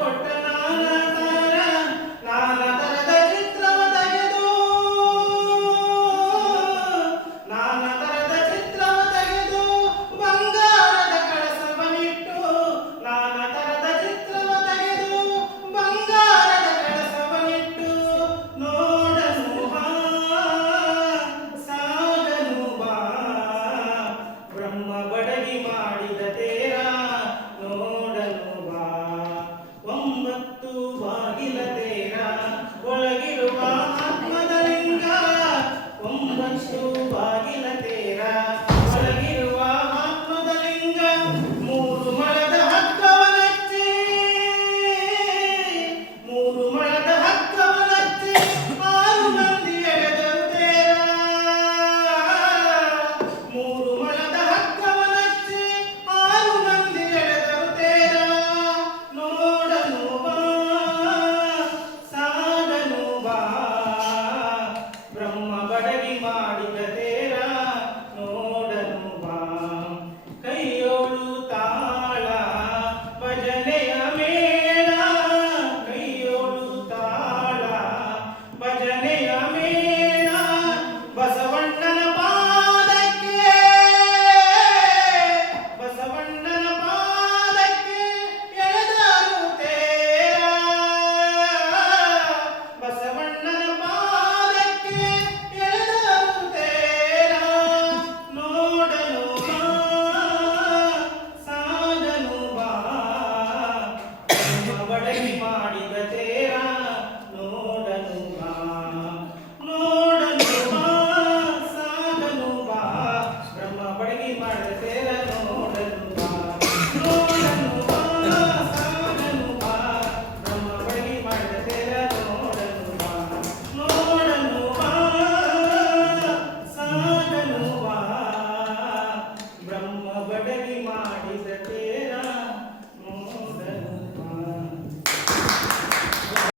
ಕೊಟ್ಟ ನಾನಾ ತರದ ಚಿತ್ರವ ತೆಗೆದು ಬಂಗಾರದ ಕಳಸವನಿಟ್ಟು ನಾನಾ ತರದ ಚಿತ್ರವ ತೆಗೆದು ಬಂಗಾರದ ಕಳಸವನಿಟ್ಟು ನೋಡನು ಬಾ ಸಾಗನು ಬಾ ಬ್ರಹ್ಮ ಬಡಗಿ ಮಾಡಿದ ತೇರ ನೋಡನು ಬಾ ಒಂಬತ್ತು ಬಾಗಿಲ ತೇರ ಒಳಗಿರುವ ಆತ್ಮದ ಲಿಂಗ ಒಂಬತ್ತು ಬಾಗಿಲ ತೇರ ಒಳಗಿರುವ ಆತ್ಮದ ಲಿಂಗ ಮೂರು ಮಳದ ಹಕ್ಕವನಚ್ಚಿ ಮೂರು ಮಳದ ಹಕ್ಕವನಚ್ಚಿ ಆರು ಮಂದಿ ಎಳೆದರು ತೇರ ಮೂರು ಮಳದ ಹಕ್ಕವನಚ್ಚಿ ಆರು ಮಂದಿ ಎಳೆದರು ತೇರ ನೋಡನು ಬಾ ಸಾಗನು ಬಾ ಬ್ರಹ್ಮ ಬಡಗಿ ಮಾಡಿದ ತೇರ ನೋಡನು ಬಾ ಕೈಯೋಳು ತಾಳ ಭಜನೆಯ ಮೇಳ ಕೈಯೋಳು ತಾಳ ಭಜನೆಯ ಮೇಳ ಬಸವಣ್ಣನ ಪಾದಕ್ಕೆ ಬಸವಣ್ಣನ ಪಾದಕ್ಕೆ ಎಳೆದರು ತೇರ ಬಸವಣ್ಣನ ಪಾದಕ್ಕೆ ಎಳೆದರು ತೇರ ನೋಡನು ಬಾ ಸಾಗನು ಬಾ ಬ್ರಹ್ಮ ಬಡಗಿ ಮಾಡಿದ ತೇರ